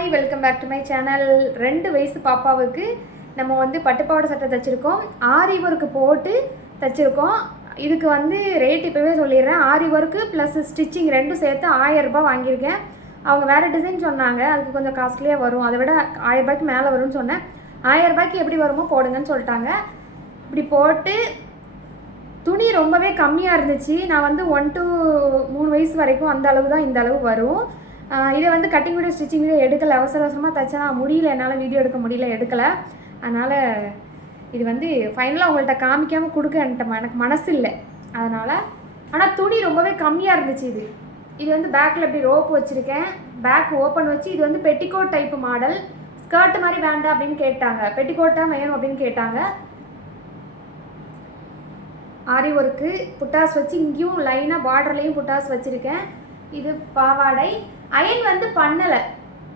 Hi welcome back to my channel. 2 வயசு பாப்பாவுக்கு நம்ம வந்து பட்டுப்பாவாடை சட்டை தைச்சிருக்கோம். ஆரி ஒர்க்கு போட்டு தைச்சிருக்கோம். இதுக்கு வந்து ரேட் இப்போவே சொல்லிடுறேன். ஆரி ஒர்க்கு ப்ளஸ் ஸ்டிச்சிங் ரெண்டும் சேர்த்து 1000 ரூபாய் வாங்கியிருக்கேன். அவங்க வேறு டிசைன் சொன்னாங்க, அதுக்கு கொஞ்சம் காஸ்ட்லியாக வரும், அதை விட 1000 ரூபாய்க்கு மேலே வரும்னு சொன்னேன். 1000 ரூபாய்க்கு எப்படி வருமோ போடுங்கன்னு சொல்லிட்டாங்க. இப்படி போட்டு துணி ரொம்பவே கம்மியாக இருந்துச்சு. நான் வந்து 1 to 3 வயசு வரைக்கும் அந்த அளவு தான், இந்த அளவு வரும். இதை வந்து கட்டிங் வீடியோ ஸ்டிச்சிங் வீடியோ எடுக்கலை, அவசர அவசரமாக தைச்சா முடியல, என்னால் வீடியோ எடுக்க முடியல, எடுக்கலை. அதனால் இது வந்து ஃபைனலாக உங்கள்கிட்ட காமிக்காமல் கொடுக்க எனக்கு மனசு இல்லை. அதனால் ஆனால் துணி ரொம்பவே கம்மியாக இருந்துச்சு. இது வந்து பேக்கில் இப்படி ரோப் வச்சுருக்கேன், பேக் ஓப்பன் வச்சு. இது வந்து பெட்டிக்கோட் டைப்பு மாடல். ஸ்கர்ட் மாதிரி வேண்டாம் அப்படின்னு கேட்டாங்க, பெட்டிக்கோட்டாக வேணும் அப்படின்னு கேட்டாங்க. ஆரி ஒர்க்கு புட்டாஸ் வச்சு இங்கேயும் லைனாக பார்டர்லேயும் புட்டாஸ் வச்சுருக்கேன். இது பாவாடை. அயன் வந்து பண்ணலை,